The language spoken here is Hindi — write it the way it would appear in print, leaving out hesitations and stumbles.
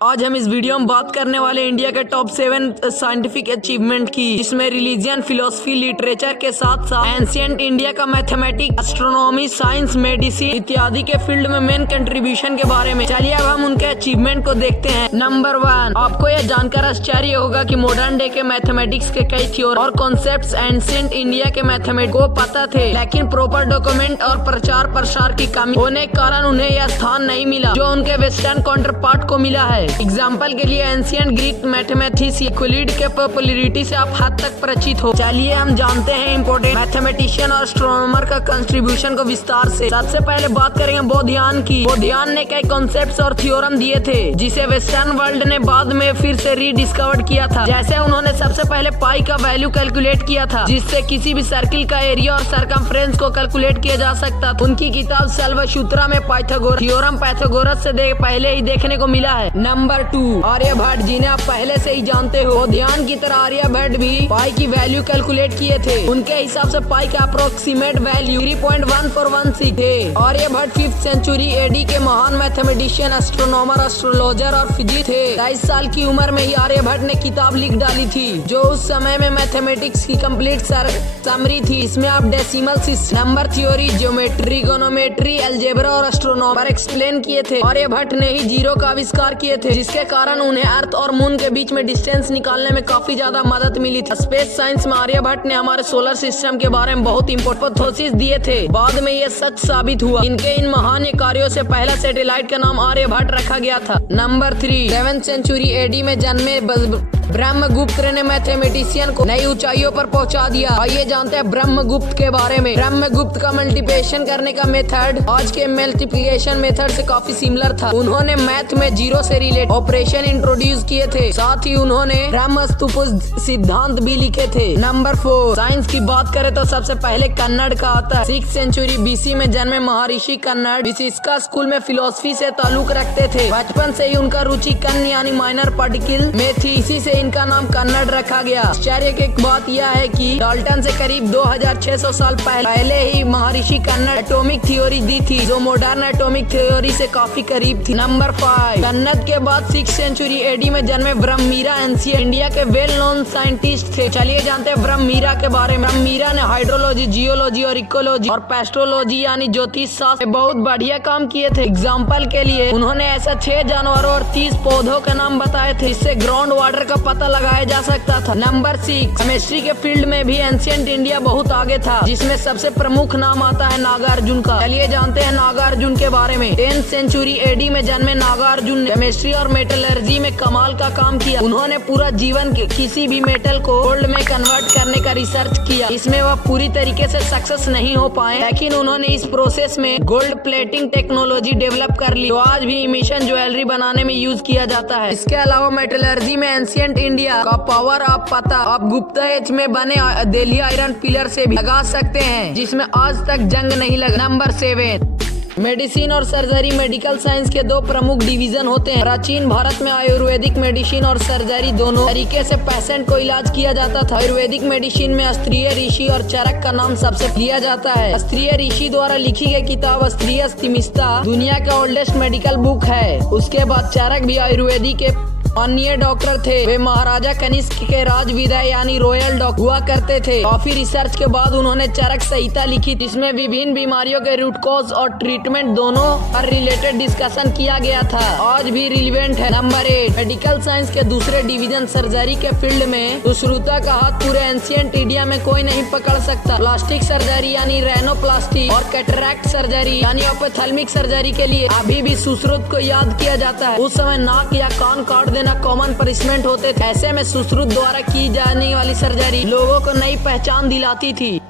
आज हम इस वीडियो में बात करने वाले इंडिया के टॉप 7 साइंटिफिक अचीवमेंट की, जिसमें रिलीजियन, फिलोसफी, लिटरेचर के साथ साथ एंशिएंट इंडिया का मैथमेटिक्स, एस्ट्रोनॉमी, साइंस, मेडिसिन इत्यादि के फील्ड में मेन कंट्रीब्यूशन के बारे में। चलिए अब हम उनके अचीवमेंट को देखते हैं। नंबर 1, आपको यह जानकर आश्चर्य होगा कि मॉडर्न डे के मैथमेटिक्स के कई थ्योरी और कॉन्सेप्ट्स एंशिएंट इंडिया के मैथमेटिक्स को पता थे, लेकिन प्रॉपर डॉक्यूमेंट और प्रचार प्रसार की कमी होने के कारण उन्हें यह स्थान नहीं मिला जो उनके वेस्टर्न काउंटर पार्ट को मिला है। एग्जाम्पल के लिए एंशिएंट ग्रीक मैथमेटिक्स यूक्लिड के पॉपुलैरिटी से आप हद तक परिचित हो। चलिए हम जानते हैं इम्पोर्टेंट मैथमेटिशियन और एस्ट्रोनॉमर का कंट्रीब्यूशन को विस्तार से। सबसे पहले बात करेंगे बोधियान की। बोधियान ने कई कॉन्सेप्ट्स और थ्योरम दिए थे जिसे वेस्टर्न वर्ल्ड ने बाद में फिर से रीडिस्कवर किया था। जैसे उन्होंने सबसे पहले पाई का वैल्यू कैलकुलेट किया था, जिससे किसी भी सर्किल का एरिया और सरकमफ्रेंस को कैलकुलेट किया जा सकता था। उनकी किताब सल्वसूत्रा में पाइथागोरस थ्योरम पैथागोरस से पहले ही देखने को मिला है। नंबर 2, आर्यभट्ट, जिन्हें आप पहले से ही जानते हो। ध्यान की तरह आर्यभट्ट भी पाई की वैल्यू कैलकुलेट किए थे। उनके हिसाब से पाई का अप्रोक्सीमेट वैल्यू 3.1416 थे। आर्यभट्ट 5th सेंचुरी एडी के महान मैथमेटिशियन, एस्ट्रोनॉमर, एस्ट्रोलॉजर और फिजिस्ट थे। 23 साल की उम्र में ही आर्यभट्ट ने किताब लिख डाली थी जो उस समय में मैथमेटिक्स की कंप्लीट समरी थी। इसमें आप decimal system, number theory, geometry, trigonometry, algebra और एस्ट्रोनॉमर एक्सप्लेन किए थे। आर्यभट्ट ने ही जीरो का आविष्कार किए थे, जिसके कारण उन्हें अर्थ और मून के बीच में डिस्टेंस निकालने में काफी ज्यादा मदद मिली थी। स्पेस साइंस में आर्यभट्ट ने हमारे सोलर सिस्टम के बारे में बहुत इंपॉर्टेंट थ्योरीज दिए थे। बाद में ये सच साबित हुआ। इनके इन महान कार्यों से पहला सैटेलाइट का नाम आर्यभट्ट रखा गया था। नंबर 3, 7th सेंचुरी एडी में जन्मे ब्रह्मगुप्त ने मैथमेटिशियन को नई ऊंचाइयों पर पहुंचा दिया। आइए जानते हैं ब्रह्मगुप्त के बारे में। ब्रह्मगुप्त का मल्टीप्लिकेशन करने का मेथड आज के मल्टीप्लिकेशन मेथड से काफी सिमिलर था। उन्होंने मैथ में जीरो से रिलेटेड ऑपरेशन इंट्रोड्यूस किए थे। साथ ही उन्होंने ब्रह्मस्तुप सिद्धांत भी लिखे थे। नंबर 4, साइंस की बात करें तो सबसे पहले कन्नड़ का आता है। 6th सेंचुरी बीसी में जन्मे महर्षि कन्नड़ विशिष्टा स्कूल में फिलोसफी से ताल्लुक रखते थे। बचपन से ही उनका रुचि कण यानी माइनर पार्टिकल में थी, इसी से इनका नाम कन्नड़ रखा गया। आश्चर्य की बात यह है कि डाल्टन से करीब 2600 साल पहले ही महर्षि कन्नड़ एटॉमिक थ्योरी दी थी, जो मॉडर्न एटॉमिक थ्योरी से काफी करीब थी। नंबर 5, कन्नड़ के बाद 6th सेंचुरी एडी में जन्मे ब्रह्ममीरा एंशिएंट इंडिया के वेल नोन साइंटिस्ट थे। चलिए जानते हैं ब्रह्ममीरा के बारे में। ब्रह्ममीरा ने हाइड्रोलॉजी, जियोलॉजी और इकोलॉजी और पेस्ट्रोलॉजी यानी ज्योतिष शास्त्र बहुत बढ़िया काम किए थे। एग्जाम्पल के लिए उन्होंने ऐसा 6 जानवरों और 30 पौधों के नाम बताए थे, इससे ग्राउंड वाटर का पता लगाया जा सकता था। नंबर 6, केमिस्ट्री के फील्ड में भी एंशिएंट इंडिया बहुत आगे था, जिसमें सबसे प्रमुख नाम आता है नागार्जुन का। चलिए जानते हैं नागार्जुन के बारे में। 10th सेंचुरी एडी में जन्मे नागार्जुन ने केमिस्ट्री और मेटलर्जी में कमाल का काम किया। उन्होंने पूरा जीवन किसी भी मेटल को गोल्ड में कन्वर्ट करने का रिसर्च किया। इसमें वह पूरी तरीके से सक्सेस नहीं हो पाए, लेकिन उन्होंने इस प्रोसेस में गोल्ड प्लेटिंग टेक्नोलॉजी डेवलप कर ली, जो आज भी इमिशन ज्वेलरी बनाने में यूज किया जाता है। इसके अलावा मेटलर्जी में एंशिएंट इंडिया का पावर आप गुप्ता एज में बने दिल्ली आयरन पिलर से भी लगा सकते हैं, जिसमें आज तक जंग नहीं लगा। नंबर 7, मेडिसिन और सर्जरी। मेडिकल साइंस के 2 प्रमुख डिवीजन होते हैं। प्राचीन भारत में आयुर्वेदिक मेडिसिन और सर्जरी दोनों तरीके से पेशेंट को इलाज किया जाता था। आयुर्वेदिक मेडिसिन में अस्त्रीय ऋषि और चरक का नाम सबसे लिया जाता है। अस्त्रीय ऋषि द्वारा लिखी गई किताब अस्त्रीय स्थिमिस्ता दुनिया का ओल्डेस्ट मेडिकल बुक है। उसके बाद चरक भी आयुर्वेदिक के अन्य डॉक्टर थे। वे महाराजा कनिष्क के राज विदय यानी रॉयल डॉक्टर हुआ करते थे। काफी रिसर्च के बाद उन्होंने चरक संहिता लिखी, जिसमें विभिन्न बीमारियों के रूट कॉज और ट्रीटमेंट दोनों पर रिलेटेड डिस्कशन किया गया था। आज भी रिलेवेंट है। नंबर 8, मेडिकल साइंस के दूसरे डिवीजन सर्जरी के फील्ड में सुश्रुता का हाथ पूरे एंशिएंट इंडिया में कोई नहीं पकड़ सकता। प्लास्टिक सर्जरी यानी रेनोप्लास्टी और कैटरैक्ट सर्जरी यानी ऑप्थेल्मिक सर्जरी के लिए अभी भी सुश्रुत को याद किया जाता है। उस समय नाक या कान काट देना कॉमन पनिशमेंट होते थे। ऐसे में सुश्रुत द्वारा की जाने वाली सर्जरी लोगों को नई पहचान दिलाती थी।